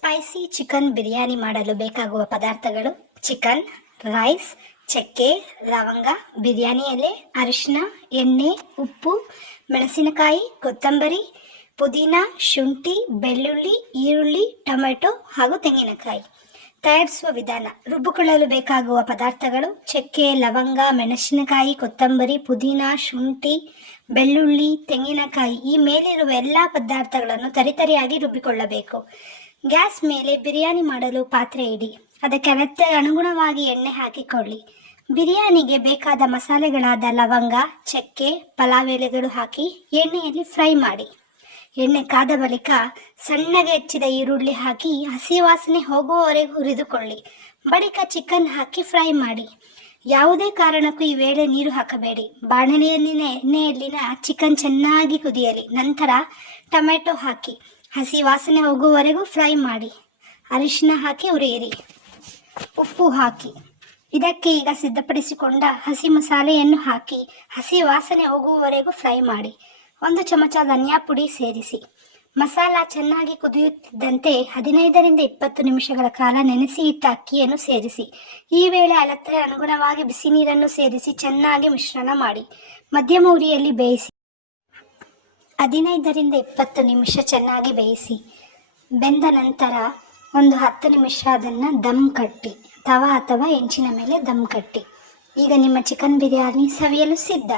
Spicy chicken biryani ಮಾಡಲು ಬೇಕಾಗುವ ಪದಾರ್ಥಗಳು ಚಿಕನ್ ರೈಸ್ ಚಕ್ಕೆ, ಲವಂಗ, ಬಿರಿಯಾನಿ ಎಲೆ ಅರಿಶಿನ ಎಣ್ಣೆ, ಉಪ್ಪು, ಮೆಣಸಿನಕಾಯಿ, ಕೊತ್ತಂಬರಿ, ಪುದೀನ, ಶುಂಠಿ, ಬೆಳ್ಳುಳ್ಳಿ, ಈರುಳ್ಳಿ, ಟೊಮೆಟೊ ಹಾಗೂ ತೆಂಗಿನಕಾಯಿ. ತಯಾರಿಸುವ ವಿಧಾನ, ರುಬ್ಬಿಕೊಳ್ಳಲು ಬೇಕಾಗುವ ಪದಾರ್ಥಗಳು ಚಕ್ಕೆ, ಲವಂಗ, ಮೆಣಸಿನಕಾಯಿ, ಕೊತ್ತಂಬರಿ, ಪುದೀನ, ಶುಂಠಿ, ಬೆಳ್ಳುಳ್ಳಿ, ತೆಂಗಿನಕಾಯಿ ಈ ಮೇಲಿರುವ ಎಲ್ಲ ಪದಾರ್ಥಗಳನ್ನು ತರಿತರಿಯಾಗಿ ರುಬ್ಬಿಕೊಳ್ಳಬೇಕು. ಗ್ಯಾಸ್ ಮೇಲೆ ಬಿರಿಯಾನಿ ಮಾಡಲು ಪಾತ್ರೆ ಇಡಿ. ಅದಕ್ಕೆ ಅಗತ್ಯ ಅನುಗುಣವಾಗಿ ಎಣ್ಣೆ ಹಾಕಿಕೊಳ್ಳಿ. ಬಿರಿಯಾನಿಗೆ ಬೇಕಾದ ಮಸಾಲೆಗಳಾದ ಲವಂಗ, ಚಕ್ಕೆ, ಪಲಾವ್ ಎಲೆಗಳು ಹಾಕಿ ಎಣ್ಣೆಯಲ್ಲಿ ಫ್ರೈ ಮಾಡಿ. ಎಣ್ಣೆ ಕಾದ ಬಳಿಕ ಸಣ್ಣಗೆ ಹೆಚ್ಚಿದ ಈರುಳ್ಳಿ ಹಾಕಿ ಹಸಿ ವಾಸನೆ ಹೋಗುವವರೆಗೂ ಹುರಿದುಕೊಳ್ಳಿ. ಬಳಿಕ ಚಿಕನ್ ಹಾಕಿ ಫ್ರೈ ಮಾಡಿ. ಯಾವುದೇ ಕಾರಣಕ್ಕೂ ಈ ವೇಳೆ ನೀರು ಹಾಕಬೇಡಿ. ಬಾಣಲೆಯಲ್ಲಿನ ಎಣ್ಣೆಯಲ್ಲಿನ ಚಿಕನ್ ಚೆನ್ನಾಗಿ ಕುದಿಯಲಿ. ನಂತರ ಟೊಮೆಟೊ ಹಾಕಿ. ಹಸಿ ವಾಸನೆ ಹೋಗುವವರೆಗೂ ಫ್ರೈ ಮಾಡಿ, ಅರಿಶಿನ ಹಾಕಿ ಉರಿಯಿರಿ ಉಪ್ಪು ಹಾಕಿ. ಇದಕ್ಕೆ ಈಗ ಸಿದ್ಧಪಡಿಸಿಕೊಂಡ ಹಸಿ ಮಸಾಲೆಯನ್ನು ಹಾಕಿ, ಹಸಿ ವಾಸನೆ ಹೋಗುವವರೆಗೂ ಫ್ರೈ ಮಾಡಿ. ಒಂದು ಚಮಚ ಧನಿಯಾ ಪುಡಿ ಸೇರಿಸಿ. ಮಸಾಲ ಚೆನ್ನಾಗಿ ಕುದಿಯುತ್ತಿದ್ದಂತೆ ಹದಿನೈದರಿಂದ ಇಪ್ಪತ್ತು ನಿಮಿಷಗಳ ಕಾಲ ನೆನೆಸಿ ಇಟ್ಟ ಅಕ್ಕಿಯನ್ನು ಸೇರಿಸಿ. ಈ ವೇಳೆ ಅಳತೆ ಅನುಗುಣವಾಗಿ ಬಿಸಿ ನೀರನ್ನು ಸೇರಿಸಿ ಚೆನ್ನಾಗಿ ಮಿಶ್ರಣ ಮಾಡಿ. ಮಧ್ಯಮ ಉರಿಯಲ್ಲಿ ಬೇಯಿಸಿ. ಹದಿನೈದರಿಂದ ಇಪ್ಪತ್ತು ನಿಮಿಷ ಚೆನ್ನಾಗಿ ಬೇಯಿಸಿ. ಬೆಂದ ನಂತರ ಒಂದು ಹತ್ತು ನಿಮಿಷ ಅದನ್ನು ದಮ್ ಕಟ್ಟಿ. ತವ ಅಥವಾ ಹೆಂಚಿನ ಮೇಲೆ ದಮ್ ಕಟ್ಟಿ. ಈಗ ನಿಮ್ಮ ಚಿಕನ್ ಬಿರಿಯಾನಿ ಸವಿಯಲು ಸಿದ್ಧ.